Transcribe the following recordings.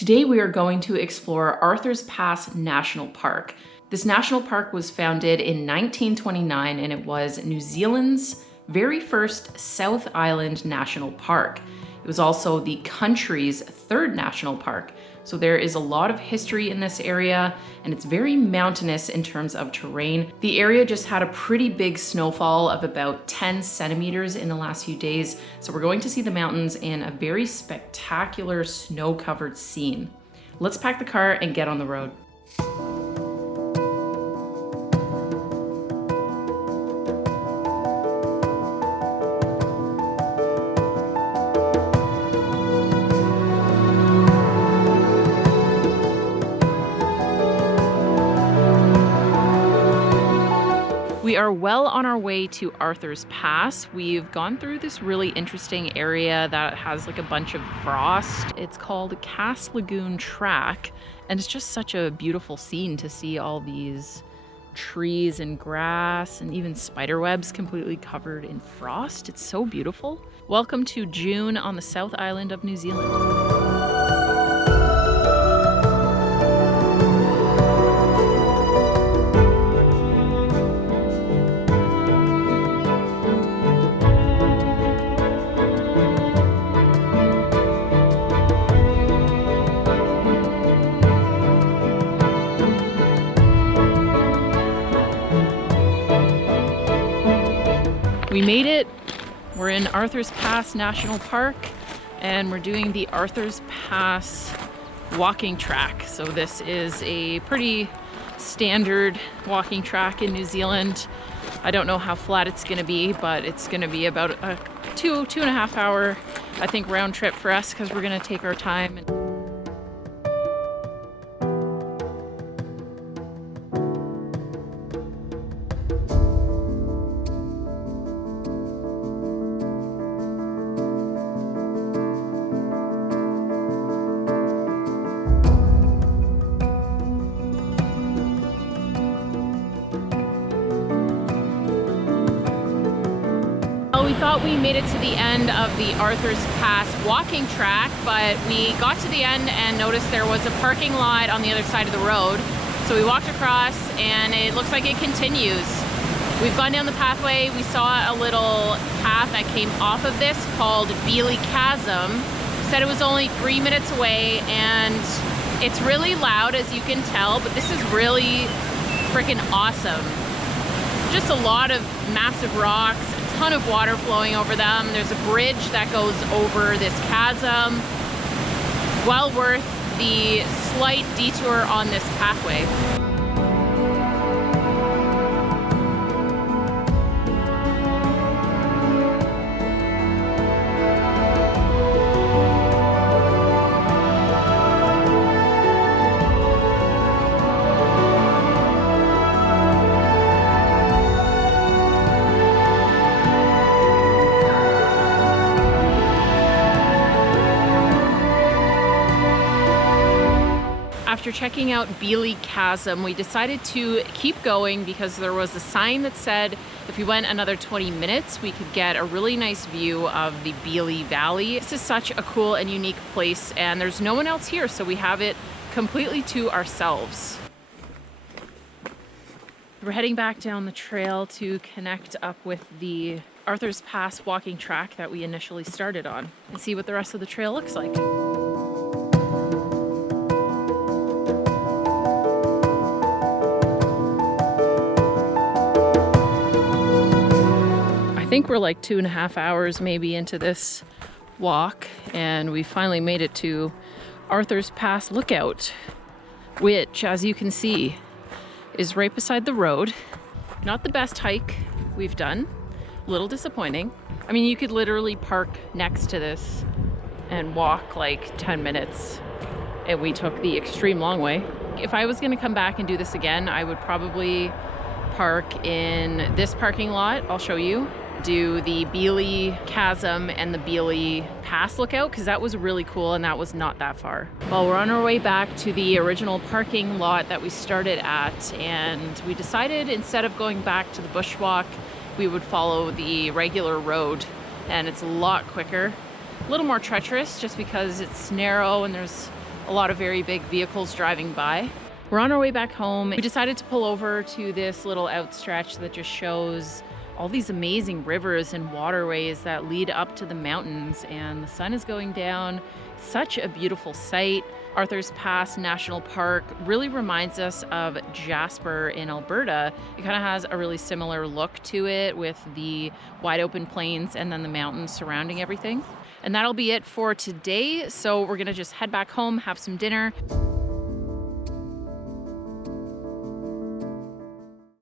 Today we are going to explore Arthur's Pass National Park. This national park was founded in 1929 and it was New Zealand's very first South Island National Park. It was also the country's third national park. So there is a lot of history in this area and it's very mountainous in terms of terrain. The area just had a pretty big snowfall of about 10 centimeters in the last few days. So we're going to see the mountains in a very spectacular snow-covered scene. Let's pack the car and get on the road. We are well on our way to Arthur's Pass. We've gone through this really interesting area that has like a bunch of frost. It's called Cass Lagoon Track, and it's just such a beautiful scene to see all these trees and grass and even spider webs completely covered in frost. It's so beautiful. Welcome to June on the South Island of New Zealand. We made it. We're in Arthur's Pass National Park and we're doing the Arthur's Pass walking track. So this is a pretty standard walking track in New Zealand. I don't know how flat it's gonna be, but it's gonna be about a two and a half hour, I think, round trip for us because we're gonna take our time. We thought we made it to the end of the Arthur's Pass walking track, but we got to the end and noticed there was a parking lot on the other side of the road. So we walked across and it looks like it continues. We've gone down the pathway. We saw a little path that came off of this called Chasm. Said it was only 3 minutes away and it's really loud, as you can tell, but this is really freaking awesome. Just a lot of massive rocks, a ton of water flowing over them. There's a bridge that goes over this chasm. Well worth the slight detour on this pathway. After checking out Chasm, we decided to keep going because there was a sign that said if we went another 20 minutes, we could get a really nice view of the Beely Valley. This is such a cool and unique place and there's no one else here, so we have it completely to ourselves. We're heading back down the trail to connect up with the Arthur's Pass walking track that we initially started on and see what the rest of the trail looks like. I think we're like 2.5 hours maybe into this walk and we finally made it to Arthur's Pass Lookout, which, as you can see, is right beside the road. Not the best hike we've done, a little disappointing. I mean, you could literally park next to this and walk like 10 minutes and we took the extreme long way. If I was gonna come back and do this again, I would probably park in this parking lot. I'll show you. Do the Beely Chasm and the Beely Pass lookout because that was really cool and that was not that far. Well, we're on our way back to the original parking lot that we started at, and we decided instead of going back to the bushwalk, we would follow the regular road, and it's a lot quicker. A little more treacherous just because it's narrow and there's a a lot of very big vehicles driving by. We're on our way back home. We decided to pull over to this little outstretch that just shows all these amazing rivers and waterways that lead up to the mountains, and the sun is going down. Such a beautiful sight. Arthur's Pass National Park really reminds us of Jasper in Alberta. It kind of has a really similar look to it with the wide open plains and then the mountains surrounding everything. And that'll be it for today. So we're gonna just head back home, have some dinner.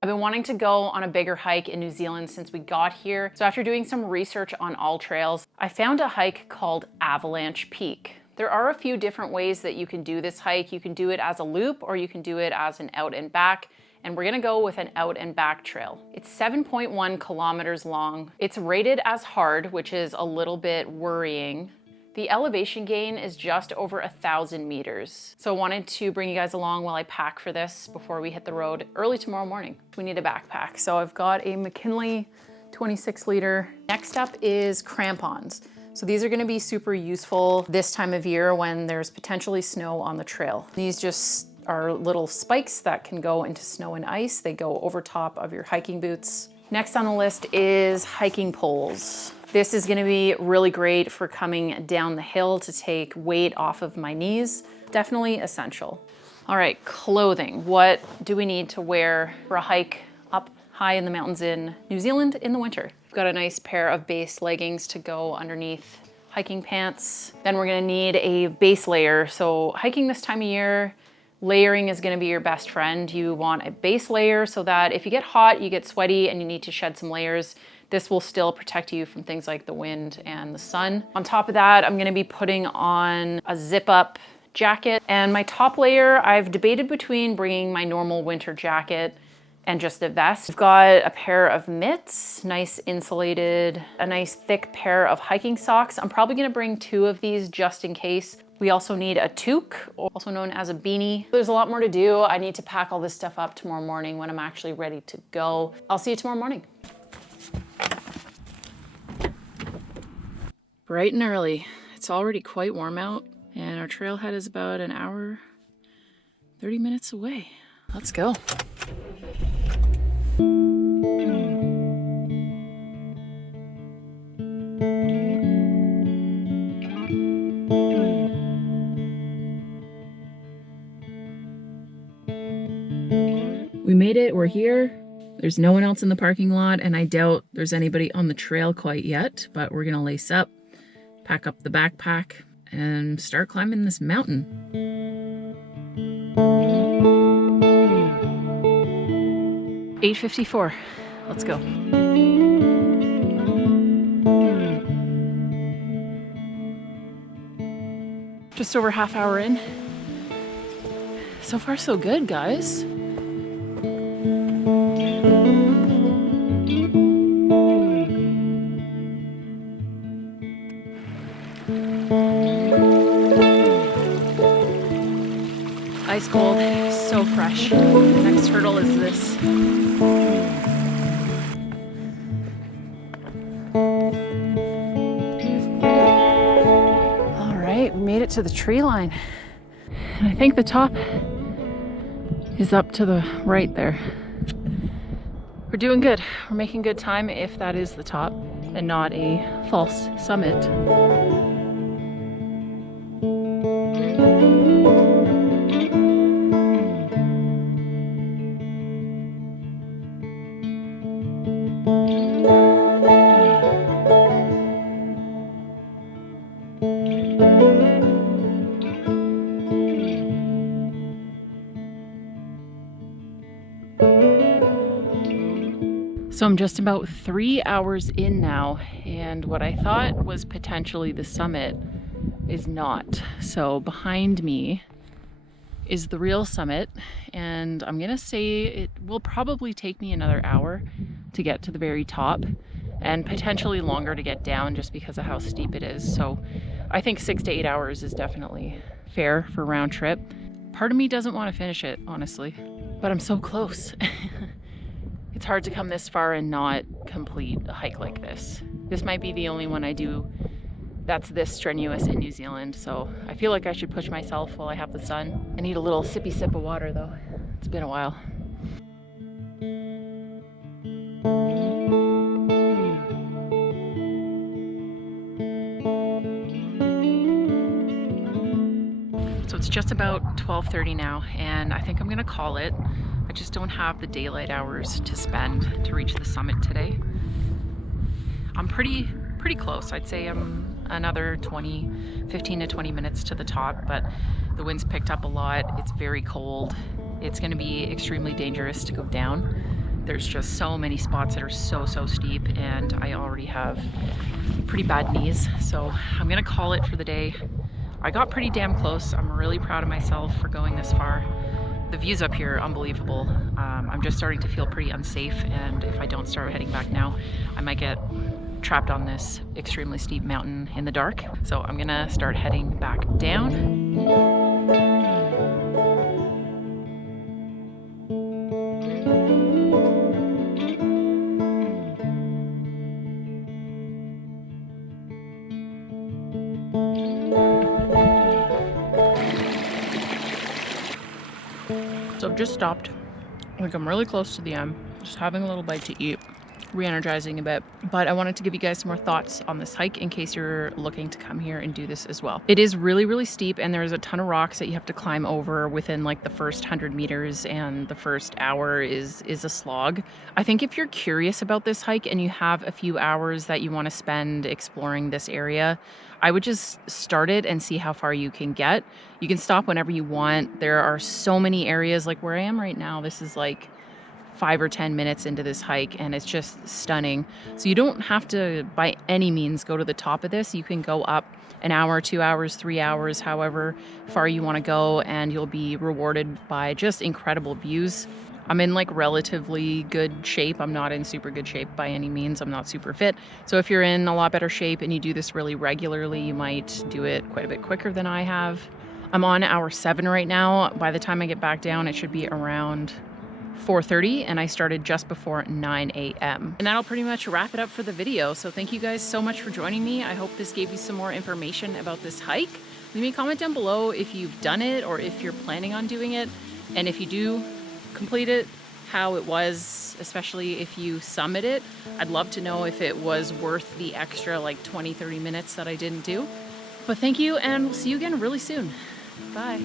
I've been wanting to go on a bigger hike in New Zealand since we got here. So after doing some research on all trails, I found a hike called Avalanche Peak. There are a few different ways that you can do this hike. You can do it as a loop or you can do it as an out and back. And we're gonna go with an out and back trail. It's 7.1 kilometers long. It's rated as hard, which is a little bit worrying. The elevation gain is just over 1,000 meters. So I wanted to bring you guys along while I pack for this before we hit the road early tomorrow morning. We need a backpack. So I've got a McKinley 26 liter. Next up is crampons. So these are gonna be super useful this time of year when there's potentially snow on the trail. These just are little spikes that can go into snow and ice. They go over top of your hiking boots. Next on the list is hiking poles. This is gonna be really great for coming down the hill to take weight off of my knees. Definitely essential. All right, clothing. What do we need to wear for a hike up high in the mountains in New Zealand in the winter? We've got a nice pair of base leggings to go underneath hiking pants. Then we're gonna need a base layer. So hiking this time of year, layering is gonna be your best friend. You want a base layer so that if you get hot, you get sweaty and you need to shed some layers, this will still protect you from things like the wind and the sun. On top of that, I'm gonna be putting on a zip up jacket. And my top layer, I've debated between bringing my normal winter jacket and just a vest. I've got a pair of mitts, nice insulated, a nice thick pair of hiking socks. I'm probably gonna bring 2 of these just in case. We also need a toque, also known as a beanie. There's a lot more to do. I need to pack all this stuff up tomorrow morning when I'm actually ready to go. I'll see you tomorrow morning. Bright and early. It's already quite warm out and our trailhead is about an hour, 30 minutes away. Let's go. We made it, we're here. There's no one else in the parking lot and I doubt there's anybody on the trail quite yet, but we're gonna lace up, pack up the backpack and start climbing this mountain. 8:54, let's go. Just over half hour in. So far so good, guys. Ice cold, so fresh. The next hurdle is this. All right, we made it to the tree line. And I think the top is up to the right there. We're doing good. We're making good time if that is the top and not a false summit. So I'm just about 3 hours in now, and what I thought was potentially the summit is not. So behind me is the real summit, and I'm gonna say it will probably take me another hour to get to the very top, and potentially longer to get down just because of how steep it is. So I think 6 to 8 hours is definitely fair for round trip. Part of me doesn't want to finish it, honestly, but I'm so close. It's hard to come this far and not complete a hike like this. This might be the only one I do that's this strenuous in New Zealand. So I feel like I should push myself while I have the sun. I need a little sippy sip of water though. It's been a while. So it's just about 12:30 now, and I think I'm gonna call it. I just don't have the daylight hours to spend to reach the summit today. I'm pretty close. I'd say I'm another 15 to 20 minutes to the top, but the wind's picked up a lot. It's very cold. It's gonna be extremely dangerous to go down. There's just so many spots that are so steep, and I already have pretty bad knees. So I'm gonna call it for the day. I got pretty damn close. I'm really proud of myself for going this far. The views up here are unbelievable. I'm just starting to feel pretty unsafe, and if I don't start heading back now, I might get trapped on this extremely steep mountain in the dark. So I'm gonna start heading back down. So I've just stopped. Like, I'm really close to the end, just having a little bite to eat, re-energizing a bit. But I wanted to give you guys some more thoughts on this hike in case you're looking to come here and do this as well. It is really steep, and there's a ton of rocks that you have to climb over within like the first 100 meters, and the first hour is a slog. I think if you're curious about this hike and you have a few hours that you want to spend exploring this area, I would just start it and see how far you can get. You can stop whenever you want. There are so many areas, like where I am right now. This is like 5 or 10 minutes into this hike, and it's just stunning. So you don't have to by any means go to the top of this. You can go up an hour, 2 hours, 3 hours, however far you want to go, and you'll be rewarded by just incredible views. I'm in like relatively good shape. I'm not in super good shape by any means. I'm not super fit. So if you're in a lot better shape and you do this really regularly, you might do it quite a bit quicker than I have. I'm on hour 7 right now. By the time I get back down, it should be around 4:30, and I started just before 9 a.m. And that'll pretty much wrap it up for the video. So thank you guys so much for joining me. I hope this gave you some more information about this hike. Leave me a comment down below if you've done it or if you're planning on doing it. And if you do complete it, how it was, especially if you summit it. I'd love to know if it was worth the extra like 20-30 minutes that I didn't do. But thank you, and we'll see you again really soon. Bye.